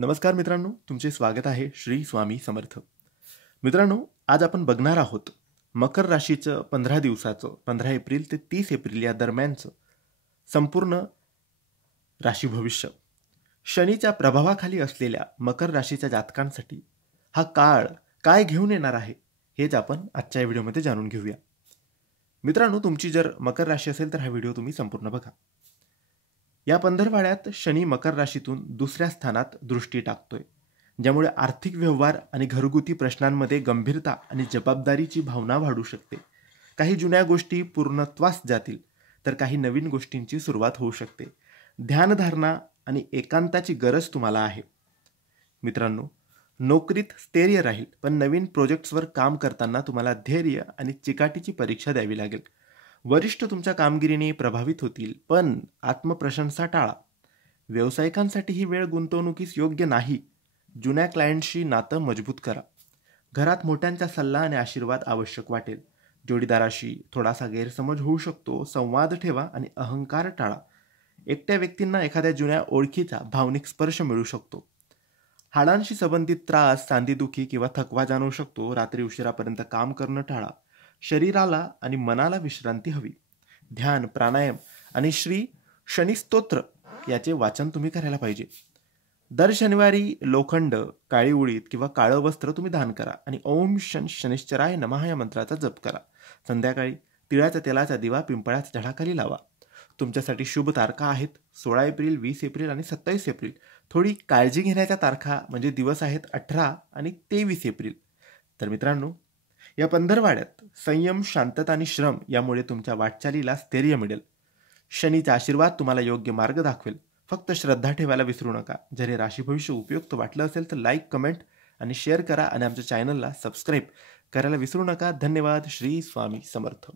नमस्कार मित्रांनो, तुमचे स्वागत आहे श्री स्वामी समर्थ. मित्रांनो, आज आपण बघणार आहोत मकर राशीचं 15 दिवसाचं 15 एप्रिल ते 30 एप्रिल या दरम्यानचं संपूर्ण राशी भविष्य. शनीच्या प्रभावाखाली असलेल्या मकर राशीच्या जातकांसाठी हा काळ काय घेऊन येणार आहे हेच आपण आजच्या व्हिडिओमध्ये जाणून घेऊया. मित्रांनो, तुमची जर मकर राशी असेल तर हा व्हिडिओ तुम्ही संपूर्ण बघा. या पंधरवाड्यात शनी मकर राशीतून दुसऱ्या स्थानात दृष्टी टाकतोय, ज्यामुळे आर्थिक व्यवहार आणि घरगुती प्रश्नांमध्ये गंभीरता आणि जबाबदारीची भावना वाढू शकते. काही जुन्या गोष्टी पूर्णत्वास जातील तर काही नवीन गोष्टींची सुरुवात होऊ शकते. ध्यानधारणा आणि एकांताची गरज तुम्हाला आहे. मित्रांनो, नोकरीत स्थैर्य राहील, पण नवीन प्रोजेक्ट्सवर काम करताना तुम्हाला धैर्य आणि चिकाटीची परीक्षा द्यावी लागेल. वरिष्ठ तुमच्या कामगिरीने प्रभावित होतील, पण आत्मप्रशंसा टाळा. व्यावसायिकांसाठी ही वेळ गुंतवणुकीस योग्य नाही. जुन्या क्लायंटशी नातं मजबूत करा. घरात मोठ्यांचा सल्ला आणि आशीर्वाद आवश्यक वाटेल. जोडीदाराशी थोडासा गैरसमज होऊ शकतो. संवाद ठेवा आणि अहंकार टाळा. एकट्या व्यक्तींना एखाद्या जुन्या ओळखीचा भावनिक स्पर्श मिळू शकतो. हाडांशी संबंधित त्रास, सांधेदुखी किंवा थकवा जाणवू शकतो. रात्री उशिरापर्यंत काम करणं टाळा. शरीराला आणि मनाला विश्रांती हवी. ध्यान, प्राणायाम आणि श्री शनी स्तोत्र याचे वाचन तुम्ही करायला पाहिजे. दर शनिवारी लोखंड, काळी उडीद किंवा काळं वस्त्र तुम्ही दान करा आणि ओम शनिश्चराय नमः या मंत्राचा जप करा. संध्याकाळी तिळाच्या तेलाचा दिवा पिंपळाच्या झाडाखाली लावा. तुमच्यासाठी शुभ तारखा आहेत 16 एप्रिल, 20 एप्रिल आणि 27 एप्रिल. थोडी काळजी घेण्याच्या तारखा म्हणजे दिवस आहेत 18 आणि 23 एप्रिल. तर मित्रांनो, या पंधरवाड्यात संयम, शांतता आणि श्रम यामुळे तुमच्या वाटचालीला स्थैर्य मिळेल. शनीचा आशीर्वाद तुम्हाला योग्य मार्ग दाखवेल. फक्त श्रद्धा ठेवायला विसरू नका. जर हे राशी भविष्य उपयुक्त वाटलं असेल तर लाईक, कमेंट आणि शेअर करा आणि आमच्या चॅनलला सबस्क्राईब करायला विसरू नका. धन्यवाद. श्री स्वामी समर्थ.